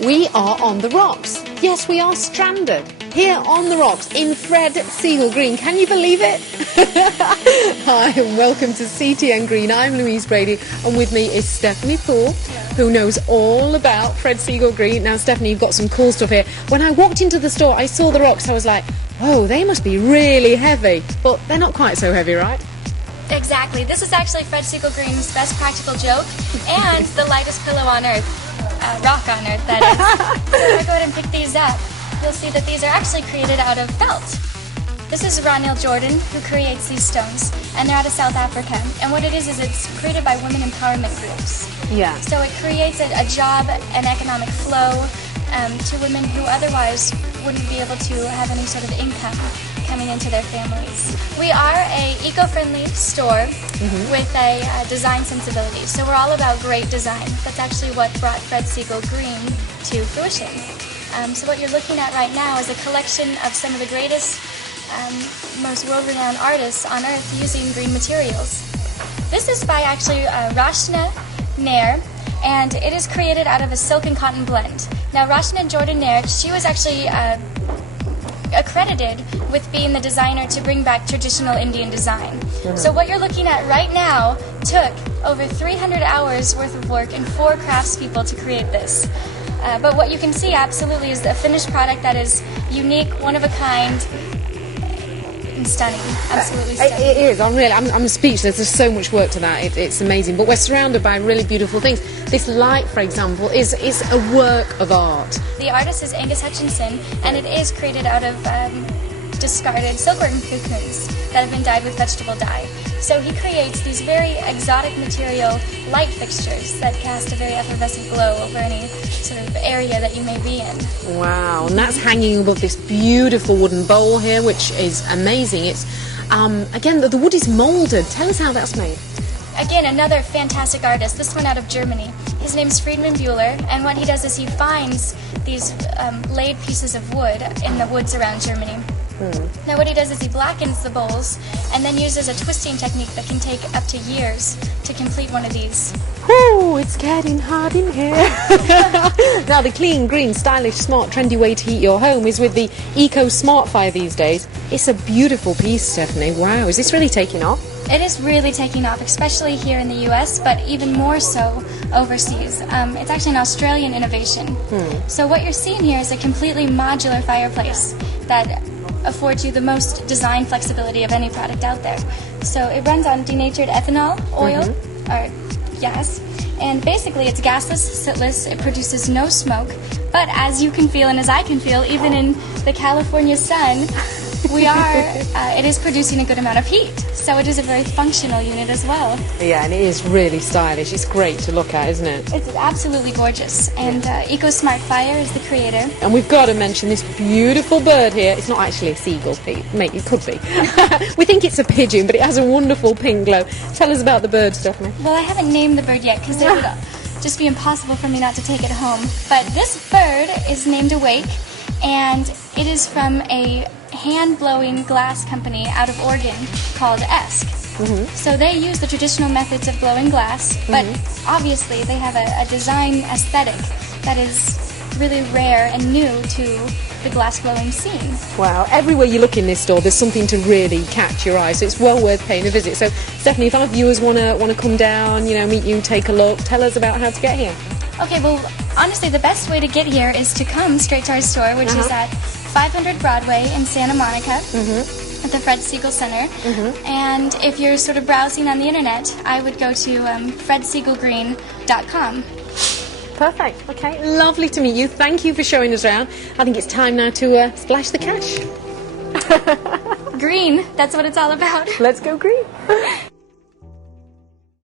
We are on the rocks. Yes, we are stranded here on the rocks in Fred Segal Green. Can you believe it? Hi and welcome to CTN Green. I'm Louise Brady and with me is Stephanie Poole, who knows all about Fred Segal Green. Now, Stephanie, you've got some cool stuff here. When I walked into the store, I saw the rocks. I was like, whoa, they must be really heavy. But they're not quite so heavy, right? Exactly. This is actually Fred Segal Green's best practical joke and the lightest pillow on Earth. Rock on Earth, that is. So if I go ahead and pick these up, you'll see that these are actually created out of felt. This is Ronil Jordan who creates these stones, and they're out of South Africa. And what it is it's created by women empowerment groups. Yeah. So it creates a job and economic flow to women who otherwise wouldn't be able to have any sort of income coming into their families. We are a eco-friendly store with a design sensibility. So we're all about great design. That's actually what brought Fred Segal Green to fruition. So what you're looking at right now is a collection of some of the greatest, most world-renowned artists on Earth using green materials. This is by actually Rashna Nair, and it is created out of a silk and cotton blend. Now Rashna Jordan Nair, she was actually accredited with being the designer to bring back traditional Indian design. So what you're looking at right now took over 300 hours worth of work and 4 craftspeople to create this. But what you can see absolutely is a finished product that is unique, one of a kind, and stunning. Absolutely stunning. It is. I'm speechless. There's so much work to that. It's amazing. But we're surrounded by really beautiful things. This light, for example, is a work of art. The artist is Angus Hutchinson, and it is created out of discarded silkworm cocoons that have been dyed with vegetable dye. So he creates these very exotic material light fixtures that cast a very effervescent glow over any sort of area that you may be in. Wow, and that's hanging above this beautiful wooden bowl here, which is amazing. It's again, the wood is moulded. Tell us how that's made. Again, another fantastic artist, this one out of Germany. His name's Friedman Buehler, and what he does is he finds these laid pieces of wood in the woods around Germany. Now what he does is he blackens the bowls and then uses a twisting technique that can take up to years to complete one of these. Whoo, it's getting hot in here. Now the clean, green, stylish, smart, trendy way to heat your home is with the Eco Smart Fire these days. It's a beautiful piece, Stephanie. Wow, is this really taking off? It is really taking off, especially here in the US, but even more so overseas. It's actually an Australian innovation. So what you're seeing here is a completely modular fireplace that affords you the most design flexibility of any product out there. So it runs on denatured ethanol, oil, or gas, and basically it's gasless, sootless, it produces no smoke, but as you can feel and as I can feel, even in the California sun, it is producing a good amount of heat. So it is a very functional unit as well. Yeah, and it is really stylish. It's great to look at, isn't it? It's absolutely gorgeous. And Eco Smart Fire is the creator. And we've got to mention this beautiful bird here. It's not actually a seagull, mate, it could be. We think it's a pigeon, but it has a wonderful pink glow. Tell us about the bird, Stephanie. Well, I haven't named the bird yet because it would just be impossible for me not to take it home. But this bird is named Awake, and it is from a hand-blowing glass company out of Oregon called Esk. So they use the traditional methods of blowing glass, but obviously they have a design aesthetic that is really rare and new to the glass blowing scene. Wow, everywhere you look in this store there's something to really catch your eye, so it's well worth paying a visit. So Stephanie, if our viewers want to come down, meet you, take a look, tell us about how to get here. Okay, well, honestly, the best way to get here is to come straight to our store, which is at 500 Broadway in Santa Monica at the Fred Segal Center. And if you're sort of browsing on the internet, I would go to fredsegalgreen.com. Perfect. Okay, lovely to meet you. Thank you for showing us around. I think it's time now to splash the cash. Green, that's what it's all about. Let's go green.